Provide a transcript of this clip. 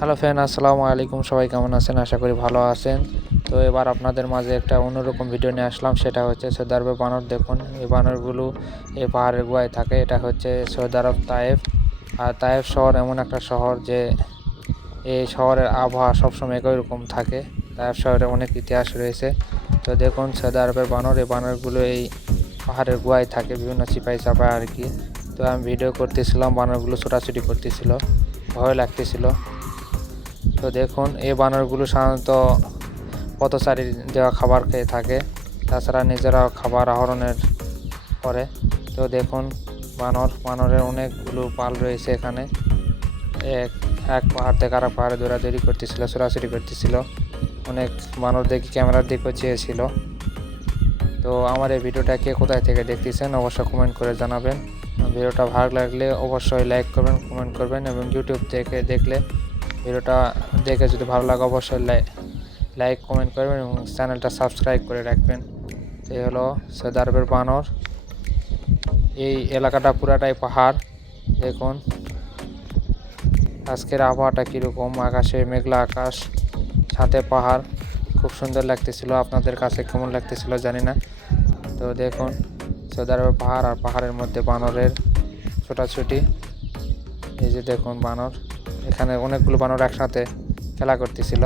Hello friend, আসসালামু আলাইকুম। সবাই কেমন আছেন? আশা করি ভালো আছেন। তো এবার আপনাদের মাঝে একটা অন্যরকম ভিডিও নিয়ে আসলাম। সেটা হচ্ছে সৌদি আরবের বানর। দেখুন, এই বানরগুলো এই পাহাড়ের গুহায় থাকে। এটা হচ্ছে সৌদি আরব তায়েফ। আর তায়েফ শহর এমন একটা শহর যে এই শহরের আবহাওয়া সবসময় একই রকম থাকে। তায়েফ শহরে অনেক ইতিহাস রয়েছে। তো দেখুন সৌদি আরবের বানর, এই বানরগুলো এই পাহাড়ের গুহায় থাকে, বিভিন্ন চিপাই চাপায় আর কি। তো আমি ভিডিও করতেছিলাম, বানরগুলো ছোটাছুটি করতেছিল। ভয় লাগতেছিল। তো দেখুন, এই বানরগুলো সাধারণত পথচারী দেওয়া খাবার খেয়ে থাকে। তাছাড়া নিজেরাও খাবার আহরণের করে। তো দেখুন, বানর, বানরের অনেকগুলো পাল রয়েছে এখানে। এক এক পাহাড় থেকে আরেক পাহাড়ে দৌড়াদৌড়ি করতেছিল, ছোড়াছুড়ি করতেছিল। অনেক বানর দেখি ক্যামেরার দিকেও চেয়েছিল। তো আমার এই ভিডিওটা কে কোথায় থেকে দেখতেছেন, অবশ্যই কমেন্ট করে জানাবেন। ভিডিওটা ভালো লাগলে অবশ্যই লাইক করবেন কমেন্ট করবেন এবং ইউটিউব থেকে দেখলে ভিডিওটা দেখে যদি ভালো লাগে অবশ্যই লাইক কমেন্ট করবেন এবং চ্যানেলটা সাবস্ক্রাইব করে রাখবেন। এই হলো সৌদি আরবের বানর। এই এলাকাটা পুরাটাই পাহাড়। দেখুন, আজকের আবহাওয়াটা কীরকম? আকাশে মেঘলা আকাশ, সাথে পাহাড়। খুব সুন্দর লাগতেছিল। আপনাদের কাছে কেমন লাগতেছিল জানি না। তো দেখুন সৌদি আরবের পাহাড় আর পাহাড়ের মধ্যে বানরের ছোটাছুটি। এই যে দেখুন বানর। এখানে অনেকগুলো বানর একসাথে খেলা করতেছিল।